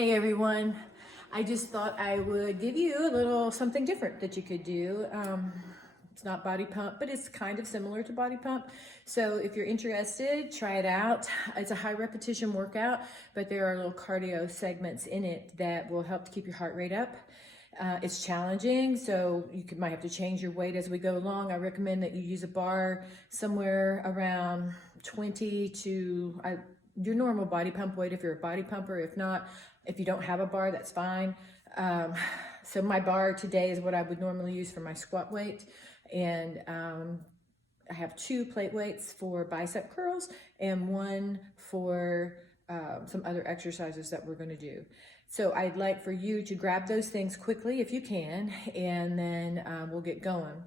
Hey everyone, I just thought I would give you a little something different that you could do. It's not body pump, but it's kind of similar to body pump. So if you're interested, try it out. It's a high repetition workout, but there are little cardio segments in it that will help to keep your heart rate up. It's challenging, so might have to change your weight as we go along. I recommend that you use a bar somewhere around 20 to your normal body pump weight if you're a body pumper. If not, if you don't have a bar, that's fine. So my bar today is what I would normally use for my squat weight. And I have 2 plate weights for bicep curls and 1 for some other exercises that we're going to do. So I'd like for you to grab those things quickly if you can, and then we'll get going.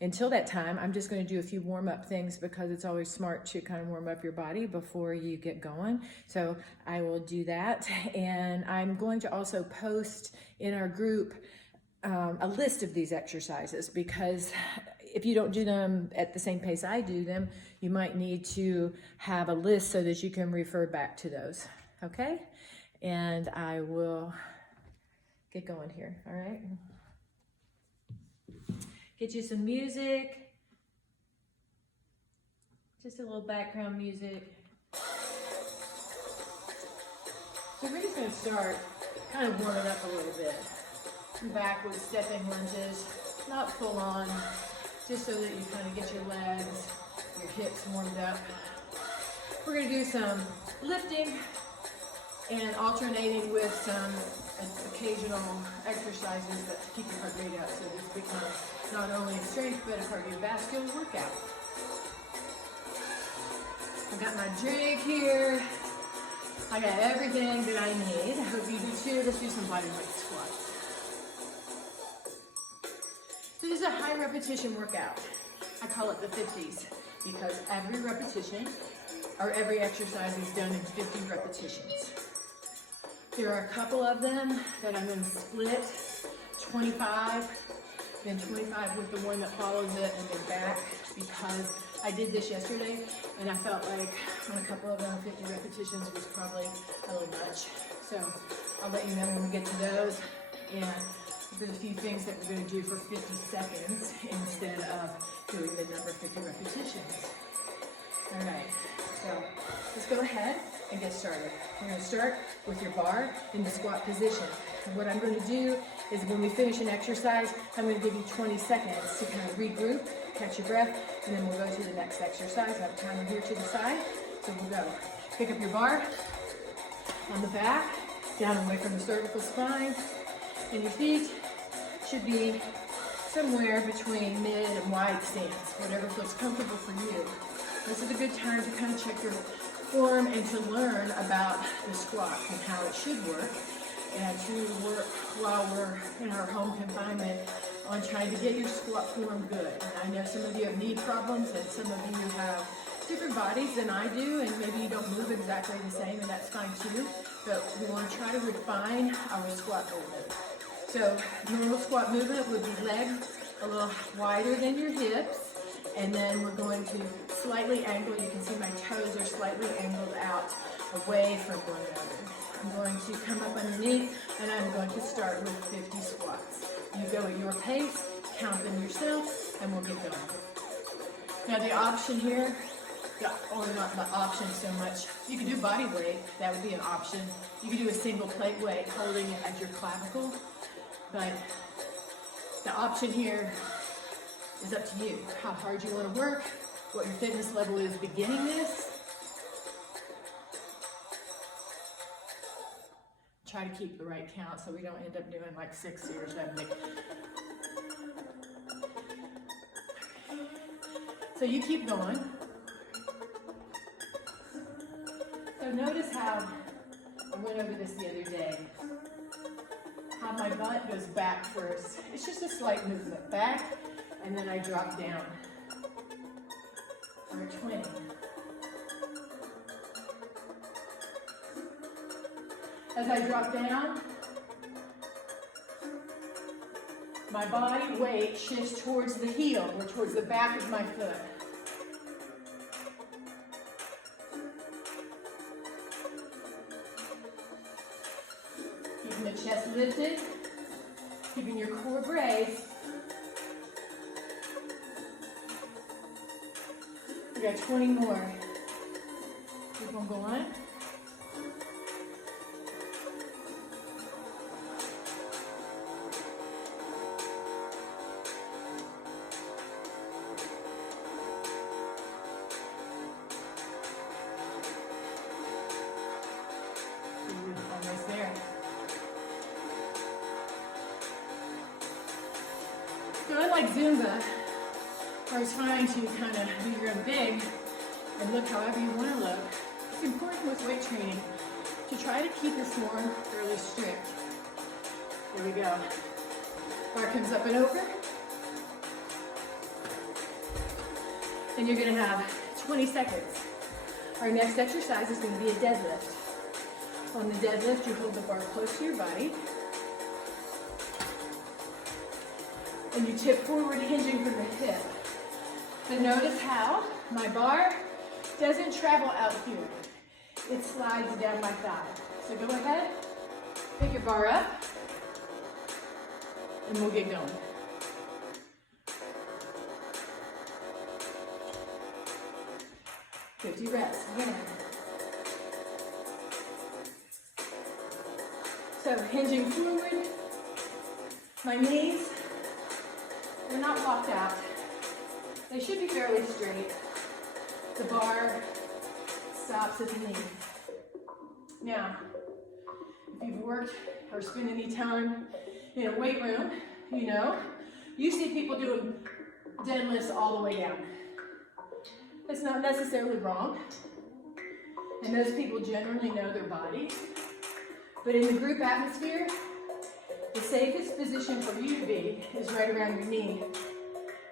Until that time, I'm just going to do a few warm-up things because it's always smart to kind of warm up your body before you get going. So I will do that, and I'm going to also post in our group a list of these exercises, because if you don't do them at the same pace I do them, you might need to have a list so that you can refer back to those, okay? And I will get going here, all right? Get you some music, just a little background music. So we're just gonna start kind of warming up a little bit. Back with stepping lunges, not full on, just so that you kind of get your legs, your hips warmed up. We're gonna do some lifting and alternating with some occasional exercises that keep your heart rate up, so this becomes not only a strength but a cardiovascular workout. I got my drink here. I got everything that I need. I hope you do too. Let's do some body weight squats. So this is a high repetition workout. I call it the 50s because every repetition or every exercise is done in 50 repetitions. There are a couple of them that I'm going to split, 25, then 25 with the one that follows it, and then back, because I did this yesterday and I felt like on a couple of them 50 repetitions was probably a little much. So I'll let you know when we get to those. And there's a few things that we're going to do for 50 seconds instead of doing the number 50 repetitions. All right, so let's go ahead and get started. We're going to start with your bar in the squat position. And what I'm going to do is when we finish an exercise, I'm going to give you 20 seconds to kind of regroup, catch your breath, and then we'll go to the next exercise. I have a timer here to the side, so we'll go. Pick up your bar on the back, down away from the cervical spine, and your feet should be somewhere between mid and wide stance, whatever feels comfortable for you. This is a good time to kind of check your form and to learn about the squat and how it should work, and to work while we're in our home confinement on trying to get your squat form good. And I know some of you have knee problems and some of you have different bodies than I do, and maybe you don't move exactly the same, and that's fine too, but we want to try to refine our squat movement. So normal squat movement would be legs a little wider than your hips, and then we're going to slightly angle. You can see my toes are slightly angled out away from one another. I'm going to come up underneath, and I'm going to start with 50 squats. You go at your pace, count them yourself, and we'll get going. Now the option here, or not the option so much, you can do body weight, that would be an option. You can do a single plate weight, holding it at your clavicle, but the option here is up to you. How hard you want to work, what your fitness level is beginning this. Try to keep the right count so we don't end up doing like 60 or 70. So you keep going. So notice how I went over this the other day. How my butt goes back first. It's just a slight movement back, and then I drop down for a 20. As I drop down, my body weight shifts towards the heel or towards the back of my foot. Keeping the chest lifted, keeping your core braced. We got 20 more. Keep on going. Almost there. So I like Zumba, or trying to kind of do your own thing and look however you want to look. It's important with weight training to try to keep your form fairly strict. Here we go. Bar comes up and over. And you're going to have 20 seconds. Our next exercise is going to be a deadlift. On the deadlift, you hold the bar close to your body. And you tip forward, hinging from the hip. But notice how my bar doesn't travel out here. It slides down my thigh. So go ahead, pick your bar up, and we'll get going. Fifty reps, again. So hinging forward, my knees, they're not locked out. They should be fairly straight. The bar stops at the knee. Now, if you've worked or spent any time in a weight room, you see people doing deadlifts all the way down. That's not necessarily wrong. And those people generally know their bodies. But in the group atmosphere, the safest position for you to be is right around your knee.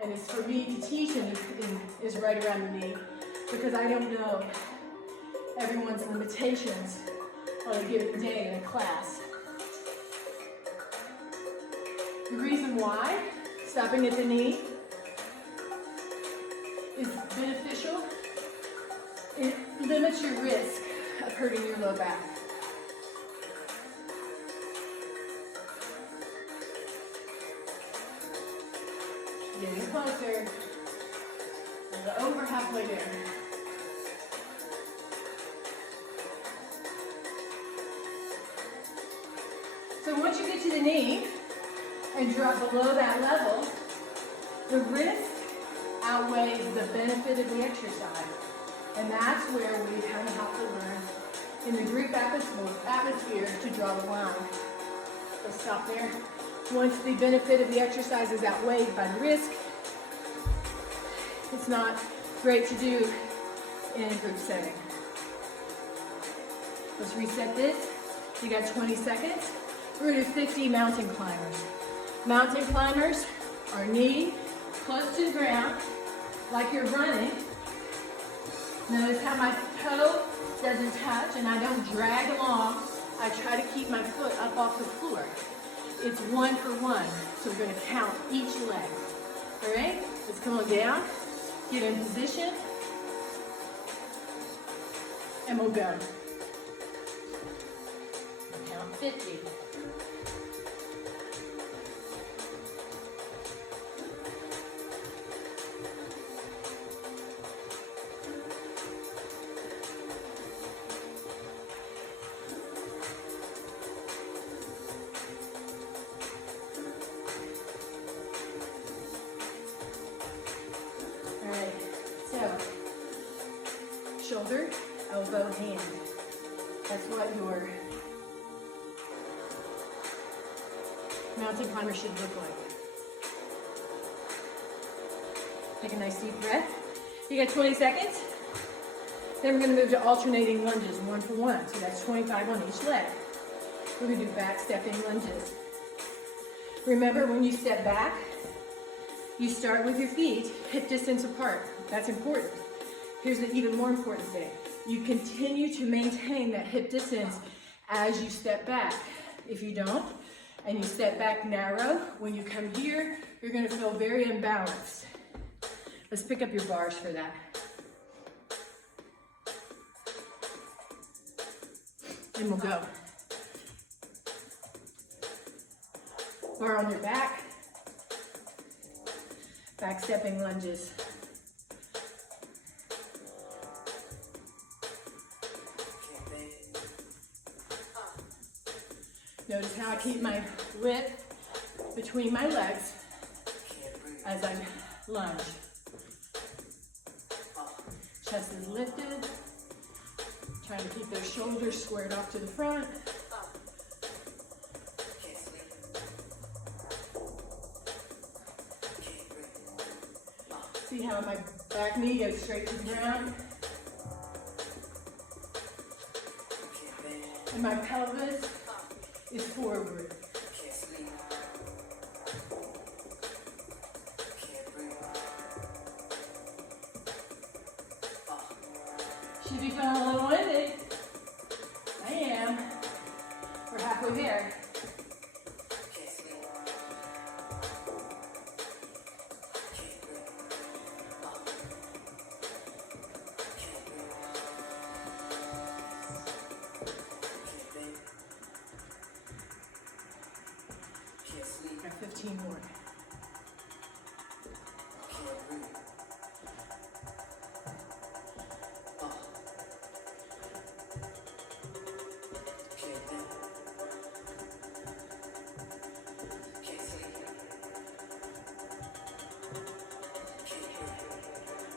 And it's for me to teach is right around the knee, because I don't know everyone's limitations on a given day in a class. The reason why stopping at the knee is beneficial, it limits your risk of hurting your low back. Getting closer. We're over halfway there. So once you get to the knee and drop below that level, the risk outweighs the benefit of the exercise. And that's where we kind of have to learn in the group atmosphere to draw the line. So stop there. Once the benefit of the exercise is outweighed by the risk, it's not great to do in a group setting. Let's reset this. You got 20 seconds. We're going to do 50 mountain climbers. Mountain climbers are knee close to the ground, like you're running. Notice how my toe doesn't touch and I don't drag along. I try to keep my foot up off the floor. It's 1 for 1, so we're going to count each leg. All right, let's come on down, get in position, and we'll go. Count 50. Shoulder, elbow, hand. That's what your mountain climber should look like. Take a nice deep breath. You got 20 seconds. Then we're going to move to alternating lunges, 1 for 1. So that's 25 on each leg. We're going to do back stepping lunges. Remember, when you step back, you start with your feet hip distance apart. That's important. Here's the even more important thing. You continue to maintain that hip distance as you step back. If you don't, and you step back narrow, when you come here, you're going to feel very imbalanced. Let's pick up your bars for that. And we'll go. Bar on your back. Back stepping lunges. Notice how I keep my width between my legs as I lunge. Chest is lifted. Trying to keep those shoulders squared off to the front. See how my back knee goes straight to the ground? And my pelvis is forward. Should be feeling a little winded. I am. We're halfway there. Got 15 more.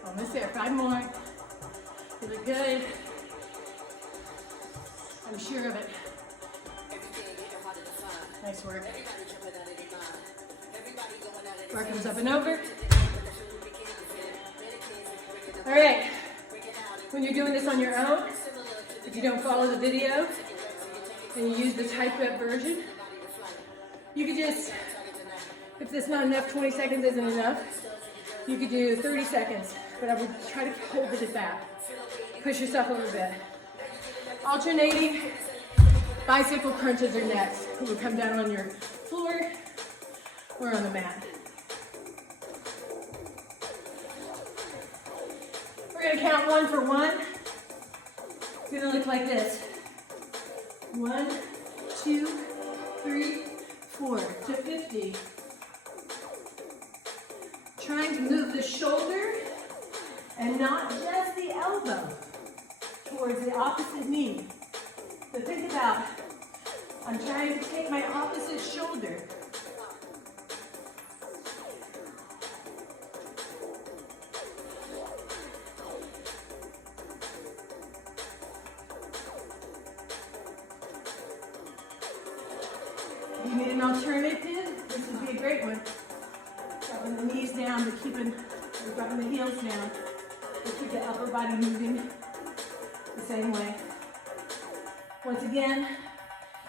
Almost there. 5 more. You look good. I'm sure of it. Nice work. Bar comes up and over. All right. When you're doing this on your own, if you don't follow the video and you use the typed up version, you could just, if that's not enough, 20 seconds isn't enough, you could do 30 seconds, but I would try to hold it at that. Push yourself a little bit. Alternating bicycle crunches are next. You will come down on your floor or on the mat. We're going to count 1 for 1. It's going to look like this. 1, 2, 3, 4 to 50. Trying to move the shoulder and not just the elbow towards the opposite knee. So think about, I'm trying to take my opposite shoulder. If you need an alternative, this would be a great one. Dropping the knees down, but dropping the heels down. But keep the upper body moving the same way. Once again,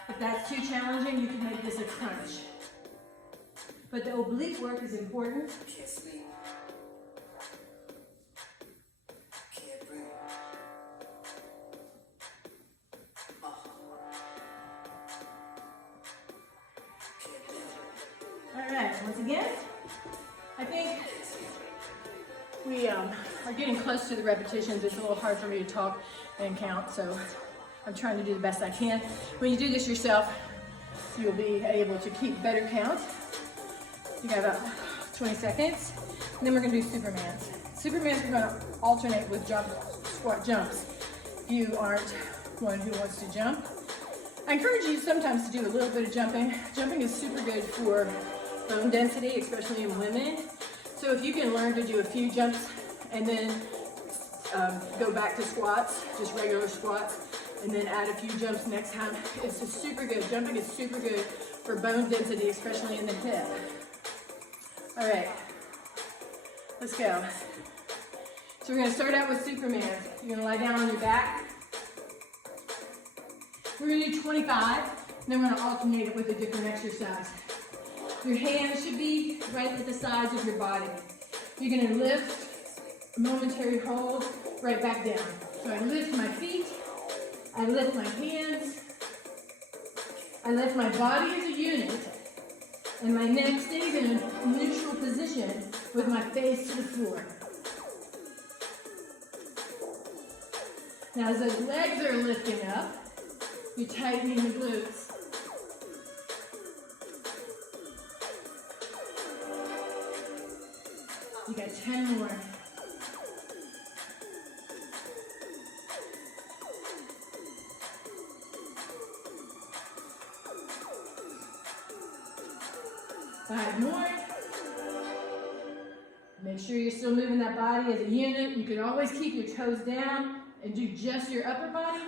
if that's too challenging, you can make this a crunch. But the oblique work is important. Can't sleep. Can't breathe. All right, once again, I think we are getting close to the repetitions. It's a little hard for me to talk and count, so I'm trying to do the best I can. When you do this yourself, you'll be able to keep better count. You got about 20 seconds. And then we're gonna do Supermans. Supermans, we're gonna alternate with squat jumps. If you aren't one who wants to jump, I encourage you sometimes to do a little bit of jumping. Jumping is super good for bone density, especially in women. So if you can learn to do a few jumps and then go back to squats, just regular squats, and then add a few jumps next time, it's just super good. Jumping is super good for bone density, especially in the hip. All right, let's go. So we're gonna start out with Superman. You're gonna lie down on your back. We're gonna do 25, and then we're gonna alternate it with a different exercise. Your hands should be right at the sides of your body. You're gonna lift, momentary hold, right back down. So I lift my feet, I lift my hands, I lift my body as a unit, and my neck stays in a neutral position with my face to the floor. Now as those legs are lifting up, you're tightening the glutes. You got 10 more. Five more. Make sure you're still moving that body as a unit. You can always keep your toes down and do just your upper body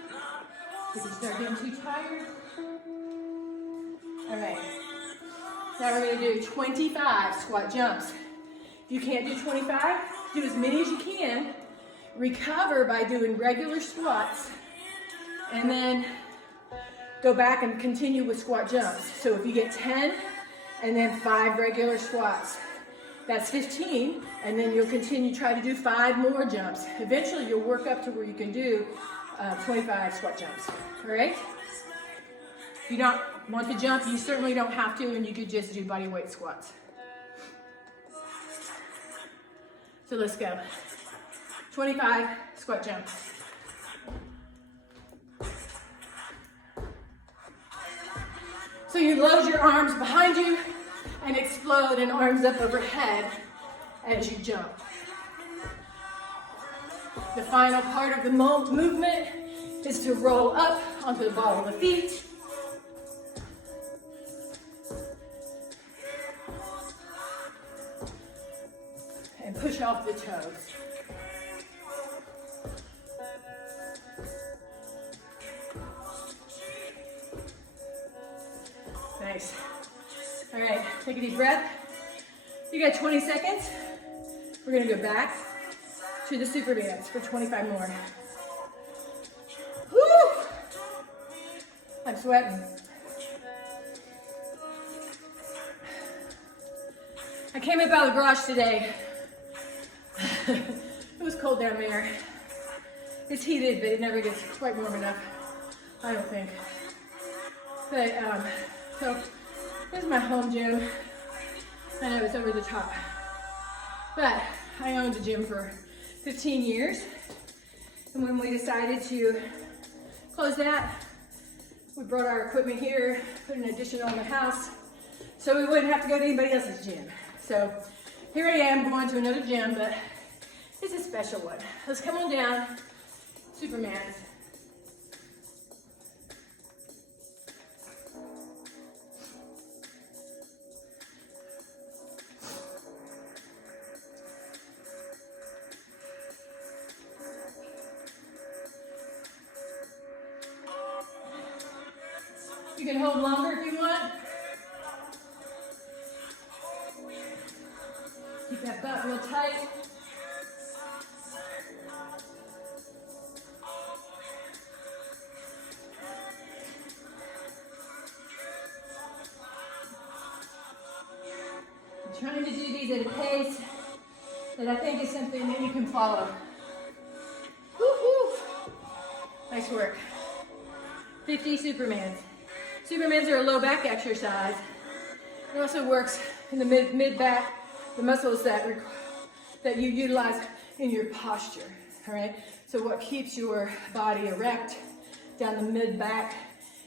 if you start getting too tired. All right. Now we're going to do 25 squat jumps. If you can't do 25, do as many as you can. Recover by doing regular squats. And then go back and continue with squat jumps. So if you get 10 and then 5 regular squats, that's 15, and then you'll continue, try to do 5 more jumps. Eventually you'll work up to where you can do 25 squat jumps, all right? If you don't want to jump, you certainly don't have to, and you could just do body weight squats. So let's go. 25 squat jumps. So you load your arms behind you and explode and arms up overhead as you jump. The final part of the movement is to roll up onto the ball of the feet. And push off the toes. Nice. All right, take a deep breath. You got 20 seconds. We're gonna go back to the Supermans for 25 more. Woo! I'm sweating. I came up out of the garage today. It was cold down there. It's heated, but it never gets quite warm enough, I don't think. But, so, this is my home gym. I know it's over the top. But I owned a gym for 15 years. And when we decided to close that, we brought our equipment here, put an addition on the house, so we wouldn't have to go to anybody else's gym. So here I am going to another gym, but it's a special one. Let's come on down, Superman. You can hold longer if you want. Keep that butt real tight. I'm trying to do these at a pace that I think is something that you can follow. Woo-hoo. Nice work. 50 Supermans. Supermans are a low back exercise. It also works in the mid back, the muscles that you utilize in your posture, all right? So what keeps your body erect down the mid back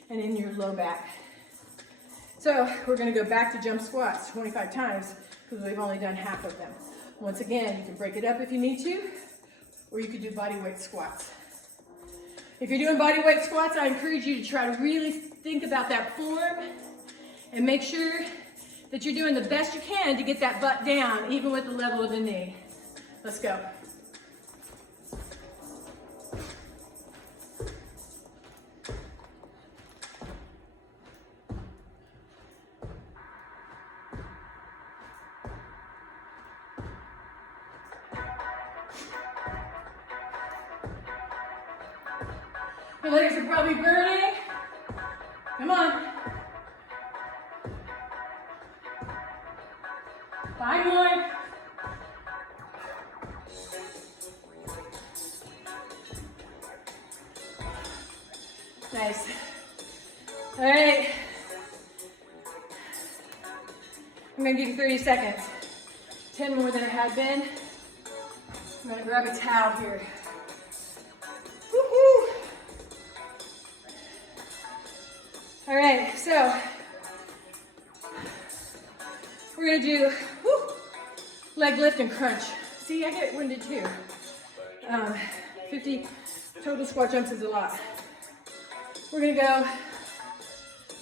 and in your low back. So we're gonna go back to jump squats 25 times because we've only done half of them. Once again, you can break it up if you need to, or you could do body weight squats. If you're doing body weight squats, I encourage you to try to really think about that form and make sure that you're doing the best you can to get that butt down, even with the level of the knee. Let's go. Your legs are probably burning. Come on. 5 more. Nice. All right. I'm gonna give you 30 seconds. 10 more than I had been. I'm gonna grab a towel here. Woo-hoo. All right, so we're gonna do leg lift and crunch. See, I get winded too. 50 total squat jumps is a lot. We're gonna go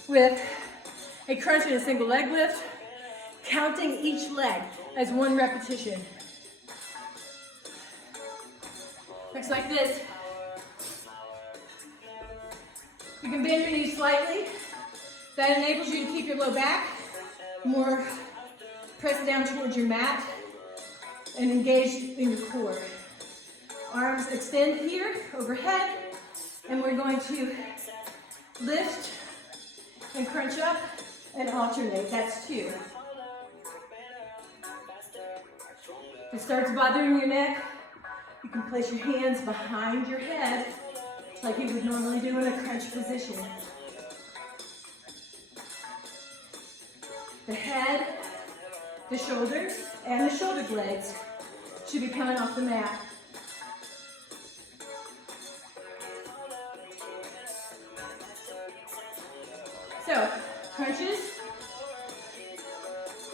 with a crunch and a single leg lift, counting each leg as one repetition. Looks like this. You can bend your knees slightly. That enables you to keep your low back more pressed down towards your mat and engaged in your core. Arms extend here overhead, and we're going to lift and crunch up and alternate. That's 2. If it starts bothering your neck, you can place your hands behind your head like you would normally do in a crunch position. The head, the shoulders, and the shoulder blades should be coming off the mat. So, crunches,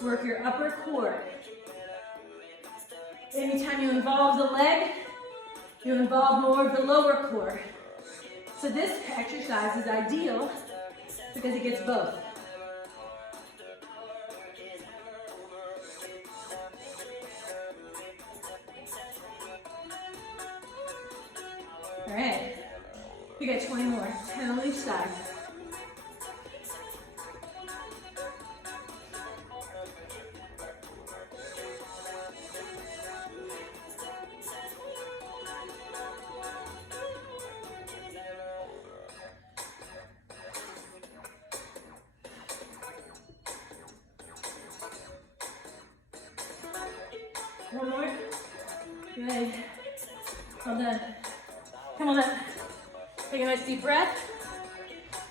work your upper core. Anytime you involve the leg, you involve more of the lower core. So this exercise is ideal because it gets both. All right, we got 20 more, 10 on each side. One more. Good. Well done. Come on up. Take a nice deep breath.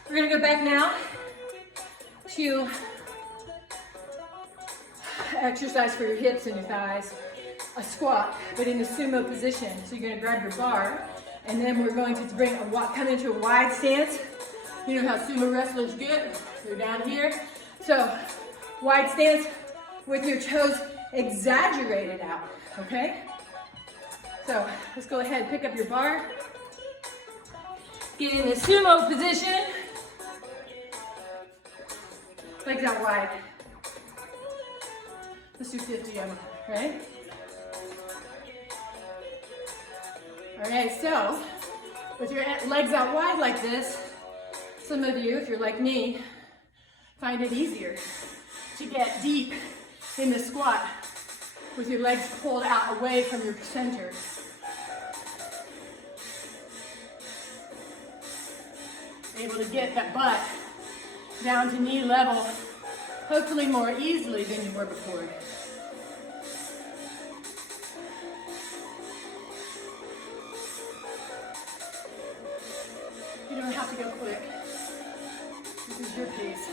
We're going to go back now to exercise for your hips and your thighs. A squat, but in a sumo position. So you're going to grab your bar, and then we're going to come into a wide stance. You know how sumo wrestlers get? They're down here. So wide stance with your toes exaggerated out, okay? So let's go ahead, pick up your bar. Get in the sumo position. Legs out wide. Let's do 50 of them, right? All right, so with your legs out wide like this, some of you, if you're like me, find it easier to get deep in the squat with your legs pulled out away from your center. Able to get that butt down to knee level, hopefully more easily than you were before. You don't have to go quick. This is your pace.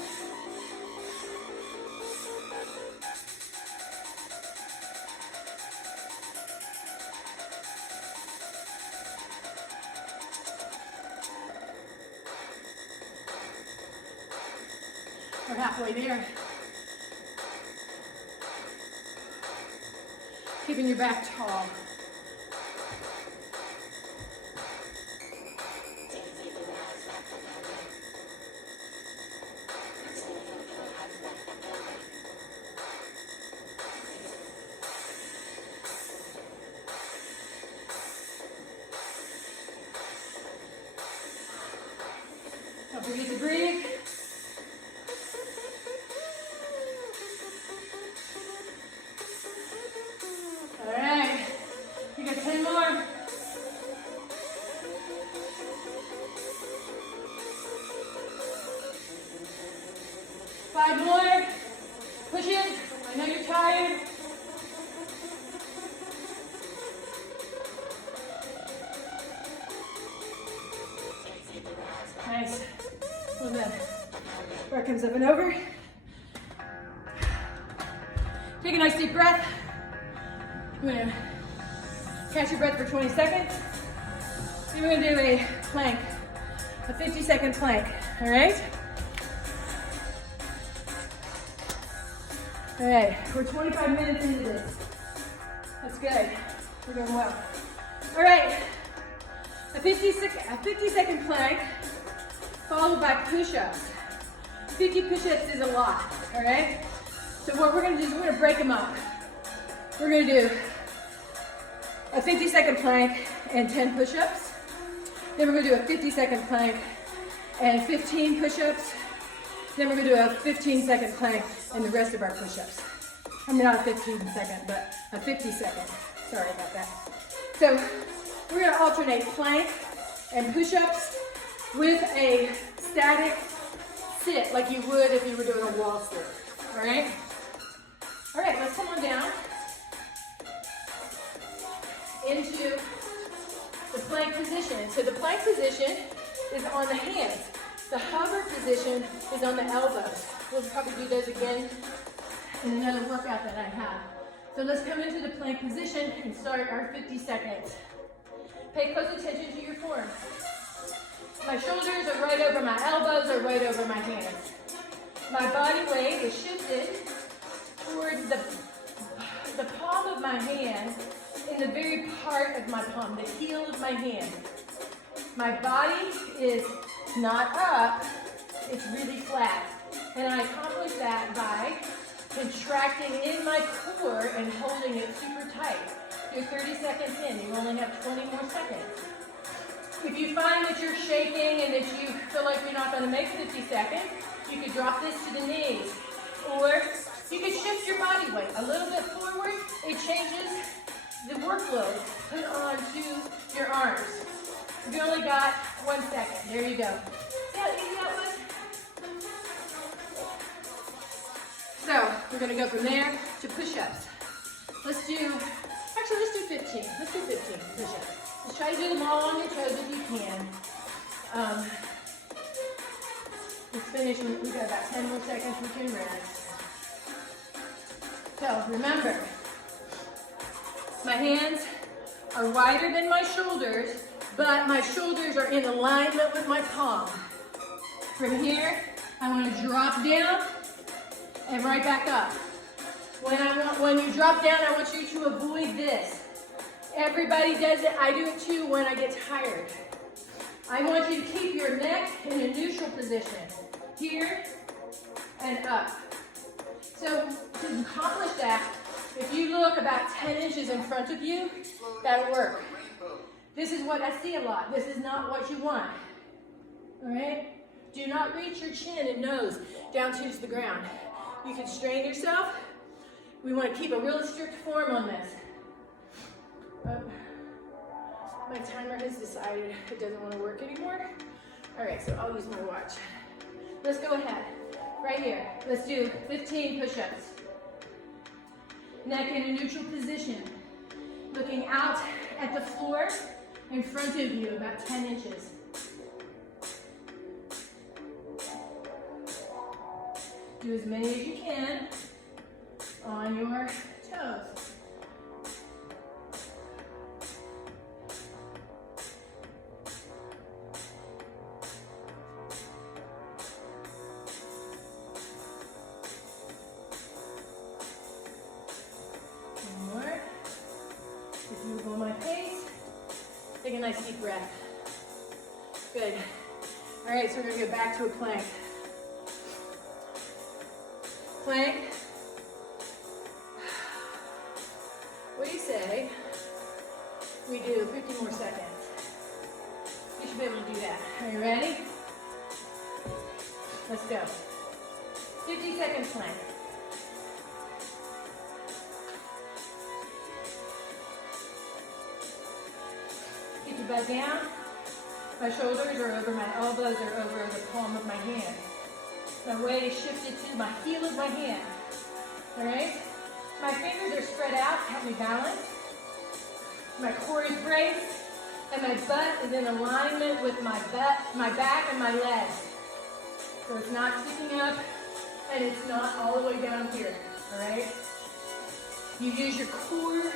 We're halfway there. Keeping your back tall. Don't forget to breathe. All right, you got 10 more. Five more. Push it. I know you're tired. Nice. Well done. Bar comes up and over. Take a nice deep breath. I'm gonna catch your breath for 20 seconds. Then we're gonna do a plank, a 50-second plank, all right? All right, we're 25 minutes into this. That's good. We're doing well. All right. A 50-second plank followed by push-ups. 50 push-ups is a lot, all right? So what we're gonna do is we're gonna break them up. We're gonna do a 50-second plank and 10 push-ups. Then we're gonna do a 50-second plank and 15 push-ups. Then we're gonna do a 15-second plank and the rest of our push-ups. I mean, not a 15-second, but a 50-second. Sorry about that. So we're gonna alternate plank and push-ups with a static sit like you would if you were doing a wall sit, all right? All right, let's come on down into the plank position. So the plank position is on the hands. The hover position is on the elbows. We'll probably do those again in another workout that I have. So let's come into the plank position and start our 50 seconds. Pay close attention to your form. My shoulders are right over my elbows or right over my hands. My body weight is shifted towards the palm of my hand in the very part of my palm, the heel of my hand. My body is not up, it's really flat. And I accomplish that by contracting in my core and holding it super tight. You're 30 seconds in, you only have 20 more seconds. If you find that you're shaking and that you feel like you're not gonna make 50 seconds, you could drop this to the knees. Or you could shift your body weight a little bit forward. It changes the workload put onto your arms. You only got 1 second. There you go. See how easy that was? So we're gonna go from there to push-ups. Let's do 15. Let's do 15 push-ups. Let's try to do them all on your toes if you can. Let's finish, we've got about 10 more seconds, we can rest. So remember, my hands are wider than my shoulders, but my shoulders are in alignment with my palm. From here, I want to drop down and right back up. When you drop down, I want you to avoid this. Everybody does it. I do it too when I get tired. I want you to keep your neck in a neutral position. Here and up. So to accomplish that, if you look about 10 inches in front of you, that'll work. This is what I see a lot. This is not what you want. All right? Do not reach your chin and nose down to the ground. You can strain yourself. We want to keep a really strict form on this. My timer has decided it doesn't want to work anymore. All right, so I'll use my watch. Let's go ahead. Right here. Let's do 15 push-ups. Neck in a neutral position. Looking out at the floor in front of you, about 10 inches. Do as many as you can on your toes. Take a nice deep breath. Good. All right, so we're gonna go back to a plank. Plank. What do you say? We do 50 more seconds. You should be able to do that. Are you ready? Let's go. 50-second plank. Get your butt down. My shoulders are over my elbows or over the palm of my hand. My weight is shifted to my heel of my hand. All right? My fingers are spread out, help me balance. My core is braced, and my butt is in alignment with my back and my legs. So it's not sticking up, and it's not all the way down here. All right? You use your core.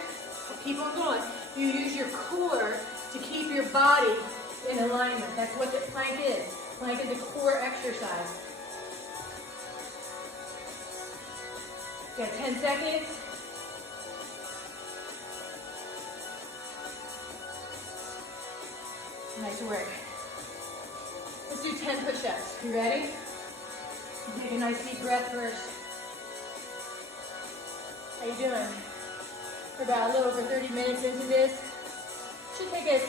Keep on going. You use your core to keep your body in alignment. That's what the plank is. Plank is a core exercise. You got 10 seconds. Nice work. Let's do 10 push-ups. You ready? Take a nice deep breath first. How you doing? We're about a little over 30 minutes into this. Should take us,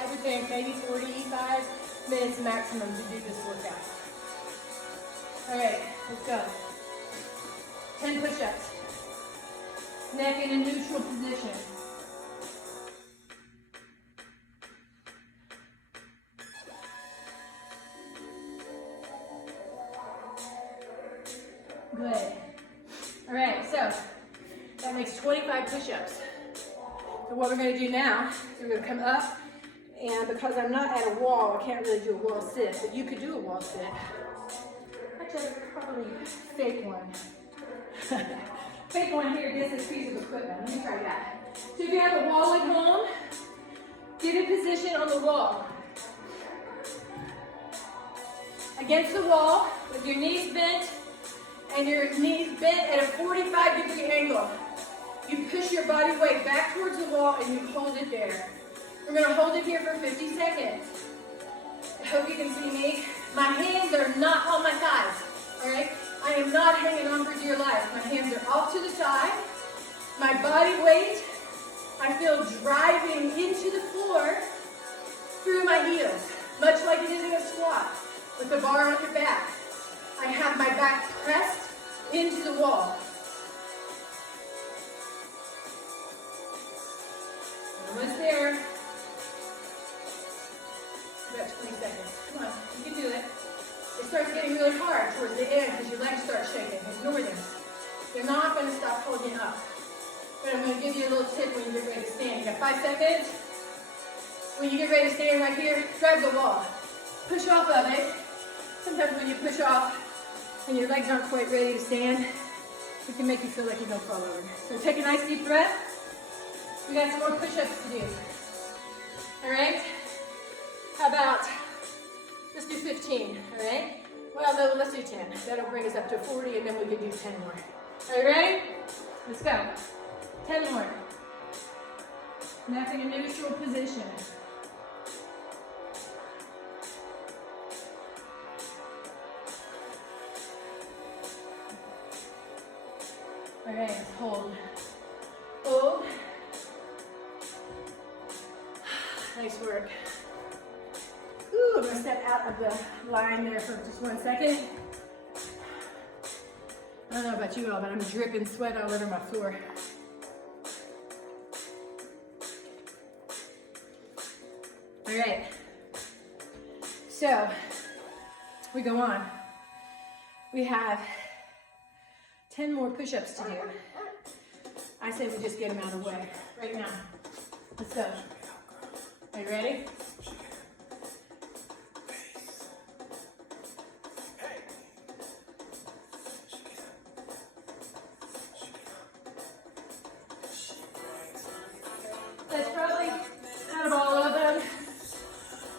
I would think, maybe 45 minutes maximum to do this workout. All right, let's go. 10 push-ups. Neck in a neutral position. Good. All right, so that makes 25 push-ups. So what we're going to do now is we're going to come up, and because I'm not at a wall, I can't really do a wall sit, but you could do a wall sit. Actually, probably fake one. Fake one here, just this piece of equipment. Let me try that. So if you have a wall at home, get in position on the wall. Against the wall, with your knees bent, and your knees bent at a 45-degree angle. You push your body weight back towards the wall and you hold it there. We're going to hold it here for 50 seconds. I hope you can see me. My hands are not on my thighs, all right? I am not hanging on for dear life. My hands are off to the side. My body weight, I feel driving into the floor through my heels, much like it is in a squat with the bar on your back. I have my back pressed into the wall. Almost there. About 20 seconds. Come on, you can do it. It starts getting really hard towards the end because your legs start shaking. Ignore them. You're not going to stop holding up. But I'm going to give you a little tip when you get ready to stand. You got 5 seconds. When you get ready to stand right here, grab the wall. Push off of it. Sometimes when you push off and your legs aren't quite ready to stand, it can make you feel like you're going to fall over. So take a nice deep breath. We got some more push-ups to do. All right? How about, let's do 15, all right? Well, no, let's do 10. That'll bring us up to 40, and then we can do 10 more. Are you ready? Let's go. 10 more. Neck in a neutral position. All right, hold. Hold. Nice work. Ooh, I'm going to step out of the line there for just 1 second. I don't know about you all, but I'm dripping sweat all over my floor. All right. So, we go on. We have 10 more push-ups to do. I say we just get them out of the way right now. Let's go. Are you ready? That's probably, out of all of them,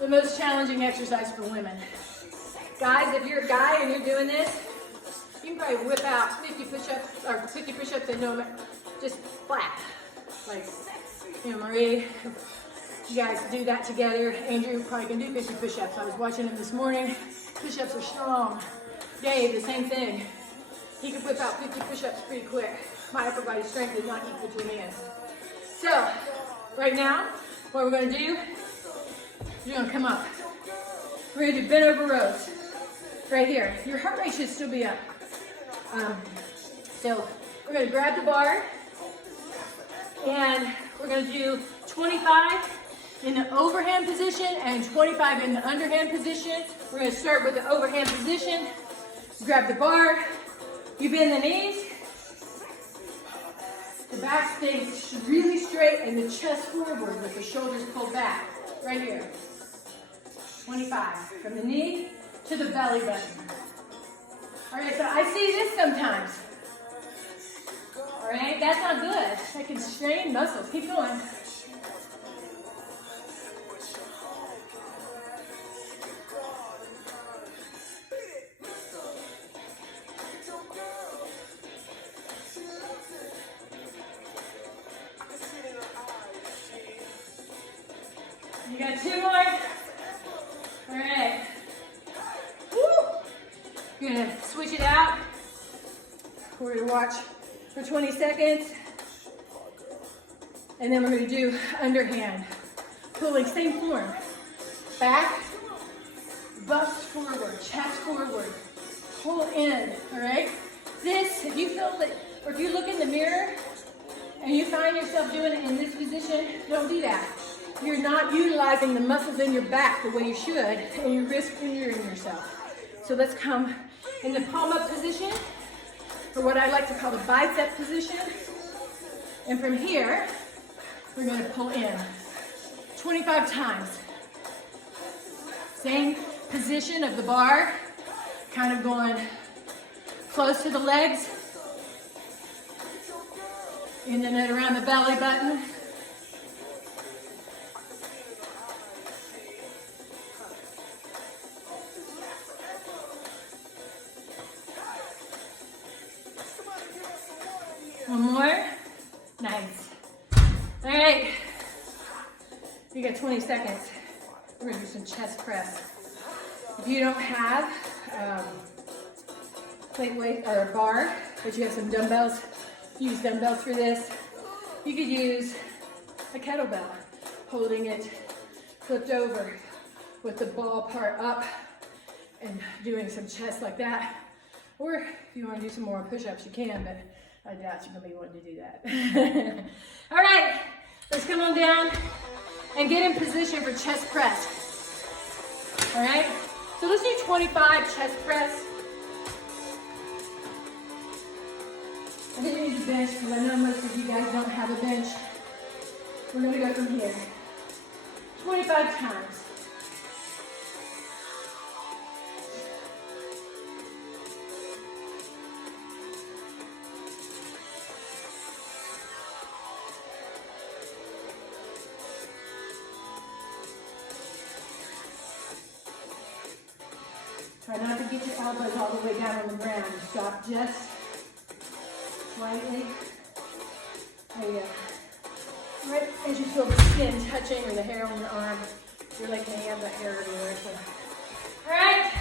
the most challenging exercise for women. Guys, if you're a guy and you're doing this, you can probably whip out 50 push-ups, or 50 push-ups and no, just flat. Like, you know, Marie, you guys do that together. Andrew probably can do 50 push-ups. I was watching him this morning. Push-ups are strong. Dave, the same thing. He could whip out 50 push-ups pretty quick. My upper body strength is not equal to a man's. So, right now, what we're going to do, you're going to come up. We're going to do bent over rows. Right here. Your heart rate should still be up. So, we're going to grab the bar, and we're going to do 25 in the overhand position and 25 in the underhand position. We're going to start with the overhand position. Grab the bar. You bend the knees. The back stays really straight and the chest forward with the shoulders pulled back. Right here. 25. From the knee to the belly button. All right, so I see this sometimes. All right, that's not good. That can strain muscles. Keep going. You got 2 more. switch it out. We're gonna watch for 20 seconds. And then we're gonna do underhand. Pulling, same form. Back, bust forward, chest forward. Pull in, all right? This, if you feel that, or if you look in the mirror and you find yourself doing it in this position, don't do that. You're not utilizing the muscles in your back the way you should, and you risk injuring yourself. So let's come in the palm up position, or what I like to call the bicep position. And from here, we're gonna pull in 25 times. Same position of the bar, kind of going close to the legs, in and then around the belly button. One more. Nice. All right. You got 20 seconds. We're gonna do some chest press. If you don't have plate weight or a bar, but you have some dumbbells, use dumbbells for this. You could use a kettlebell, holding it flipped over with the ball part up and doing some chest like that. Or if you want to do some more push-ups, you can, but I doubt you're gonna be wanting to do that. All right, let's come on down and get in position for chest press. All right, so let's do 25 chest press. I didn't use a bench because I know most of you guys don't have a bench. We're gonna go from here. 25 times. Try not to get your elbows all the way down on the ground. Stop just slightly. There you go. Right as you feel the skin touching or the hair on your arm, you're like, hey, I have the hair everywhere. So. All right,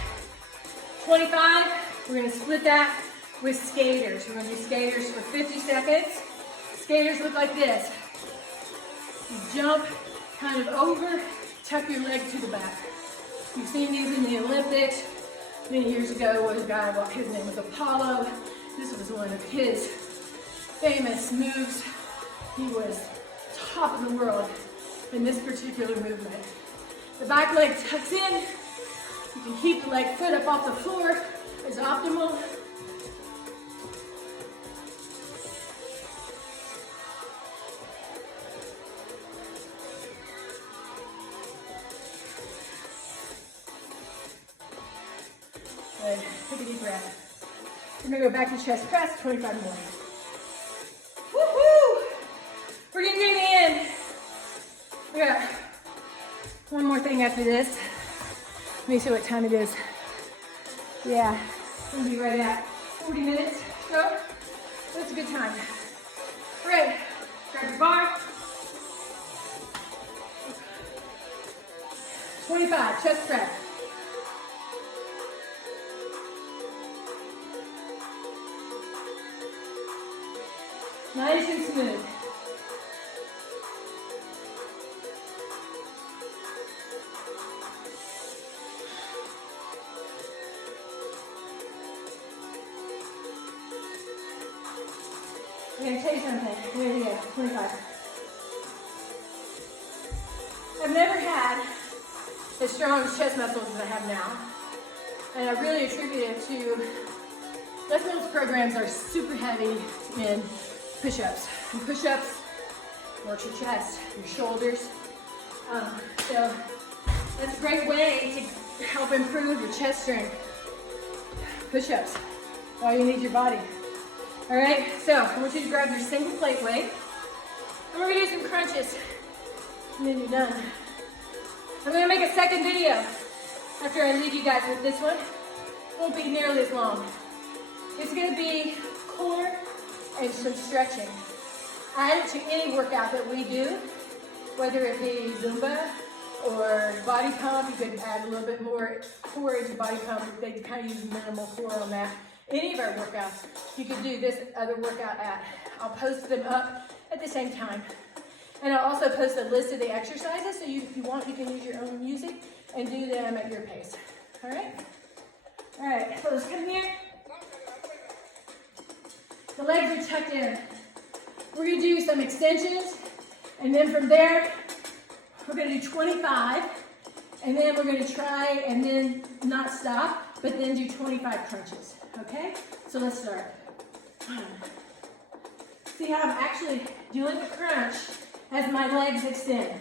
25. We're gonna split that with skaters. We're gonna do skaters for 50 seconds. Skaters look like this. You jump kind of over, tuck your leg to the back. You've seen these in the Olympics. Many years ago, was a guy, his name was Apollo. This was one of his famous moves. He was top of the world in this particular movement. The back leg tucks in. You can keep the leg foot up off the floor is optimal. Good. Take a deep breath. We're gonna go back to chest press, 25 more. Woohoo! We're getting near the end. We got one more thing after this. Let me see what time it is. Yeah, we'll be right at 40 minutes. So that's a good time. All right, grab your bar. 25, chest press. Nice and smooth. I'm going to tell you something. There you go, 25. I've never had as strong chest muscles as I have now. And I really attribute it to, most programs are super heavy in push-ups. And push-ups works your chest, your shoulders. So that's a great way to help improve your chest strength. Push-ups, all you need your body. All right, so I want you to grab your single plate weight, and we're gonna do some crunches, and then you're done. I'm gonna make a second video after I leave you guys with this one. It won't be nearly as long. It's gonna be core and some stretching. Add it to any workout that we do, whether it be Zumba or BodyPump. You could add a little bit more core into BodyPump. They kind of use minimal core on that. Any of our workouts, you could do this other workout at. I'll post them up at the same time. And I'll also post a list of the exercises, so if you want, you can use your own music and do them at your pace. All right? All right, so let's come here. The legs are tucked in. We're gonna do some extensions, and then from there, we're gonna do 25, and then we're gonna try and then not stop, but then do 25 crunches, okay? So let's start. See how I'm actually doing the crunch as my legs extend.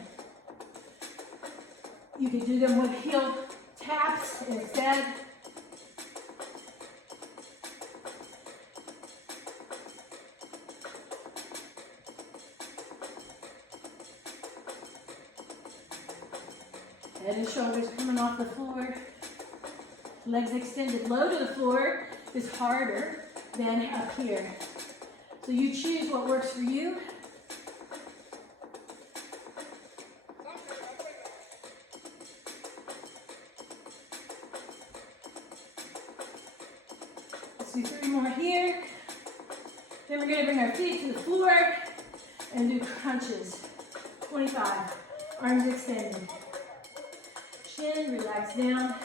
You can do them with heel taps instead. Head and shoulders coming off the floor. Legs extended low to the floor is harder than up here. So you choose what works for you. Let's do 3 more here. Then we're gonna bring our feet to the floor and do crunches. 25, arms extended. Chin, relax down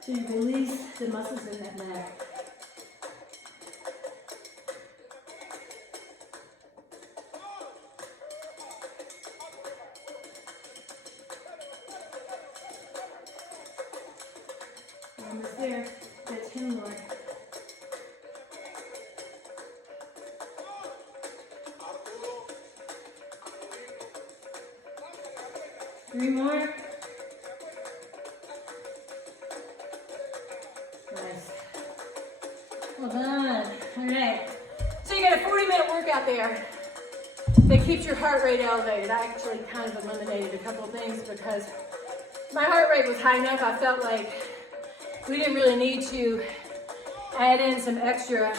so you release the muscles in that leg. Almost there. That's 10 more. Three more. Nice. Well done. All right. So you got a 40-minute workout there that keeps your heart rate elevated. I actually kind of eliminated a couple of things because my heart rate was high enough. I felt like we didn't really need to add in some extra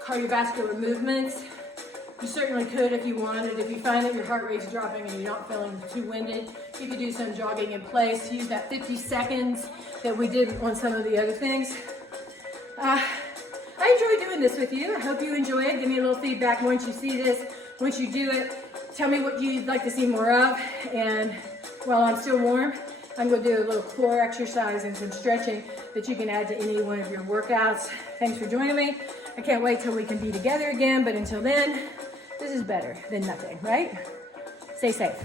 cardiovascular movements. You certainly could if you wanted. If you find that your heart rate's dropping and you're not feeling too winded, you could do some jogging in place. Use that 50 seconds that we did on some of the other things. I enjoy doing this with you. I hope you enjoy it. Give me a little feedback once you see this. Once you do it, tell me what you'd like to see more of. And while I'm still warm, I'm going to do a little core exercise and some stretching that you can add to any one of your workouts. Thanks for joining me. I can't wait till we can be together again, but until then, this is better than nothing, right? Stay safe.